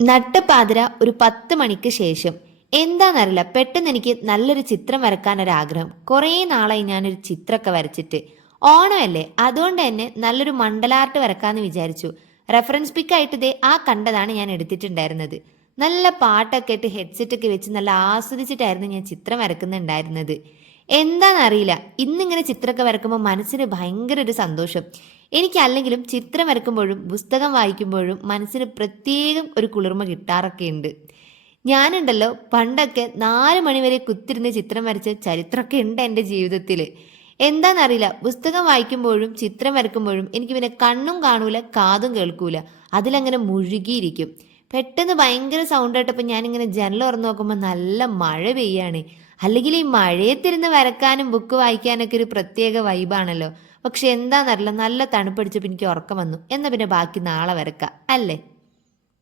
നട്ടുപാതിര ഒരു 10 മണിക്ക് ശേഷം എന്താണെന്നറിയില്ല, പെട്ടെന്ന് എനിക്ക് നല്ലൊരു ചിത്രം വരക്കാനൊരാഗ്രഹം. കുറേ നാളായി ഞാനൊരു ചിത്രമൊക്കെ വരച്ചിട്ട്. ഓണമല്ലേ, അതുകൊണ്ട് തന്നെ നല്ലൊരു മണ്ഡലാർട്ട് വരക്കാമെന്ന് വിചാരിച്ചു. റെഫറൻസ് പിക്കായിട്ട് ദേ ആ കണ്ടതാണ് ഞാൻ എടുത്തിട്ടുണ്ടായിരുന്നത്. നല്ല പാട്ടൊക്കെ ഇട്ട് ഹെഡ്സെറ്റൊക്കെ വെച്ച് നല്ല ആസ്വദിച്ചിട്ടായിരുന്നു ഞാൻ ചിത്രം വരക്കുന്നുണ്ടായിരുന്നത്. എന്താണെന്നറിയില്ല, ഇന്നിങ്ങനെ ചിത്രമൊക്കെ വരക്കുമ്പോൾ മനസ്സിന് ഭയങ്കര ഒരു സന്തോഷം. എനിക്കല്ലെങ്കിലും ചിത്രം വരക്കുമ്പോഴും പുസ്തകം വായിക്കുമ്പോഴും മനസ്സിന് പ്രത്യേകം ഒരു കുളിർമ കിട്ടാറൊക്കെ ഉണ്ട്. ഞാനുണ്ടല്ലോ പണ്ടൊക്കെ 4 മണിവരെ കുത്തിരുന്ന് ചിത്രം വരച്ച ചരിത്രമൊക്കെ ഉണ്ട് എൻ്റെ ജീവിതത്തിൽ. എന്താണെന്നറിയില്ല, പുസ്തകം വായിക്കുമ്പോഴും ചിത്രം വരക്കുമ്പോഴും എനിക്ക് പിന്നെ കണ്ണും കാണൂല, കാതും കേൾക്കൂല, അതിലങ്ങനെ മുഴുകിയിരിക്കും. പെട്ടെന്ന് ഭയങ്കര സൗണ്ട് കേട്ടപ്പോൾ ഞാനിങ്ങനെ ജനൽ തുറന്നു നോക്കുമ്പോൾ നല്ല മഴ പെയ്യാണ്. അല്ലെങ്കിൽ ഈ മഴയത്തിരുന്ന് വരക്കാനും ബുക്ക് വായിക്കാനൊക്കെ ഒരു പ്രത്യേക വൈബാണല്ലോ. പക്ഷെ എന്താണെന്നറിയില്ല, നല്ല തണുപ്പടിച്ചപ്പോൾ എനിക്ക് ഉറക്കം വന്നു. എന്നാൽ പിന്നെ ബാക്കി നാളെ വരക്കാം അല്ലേ.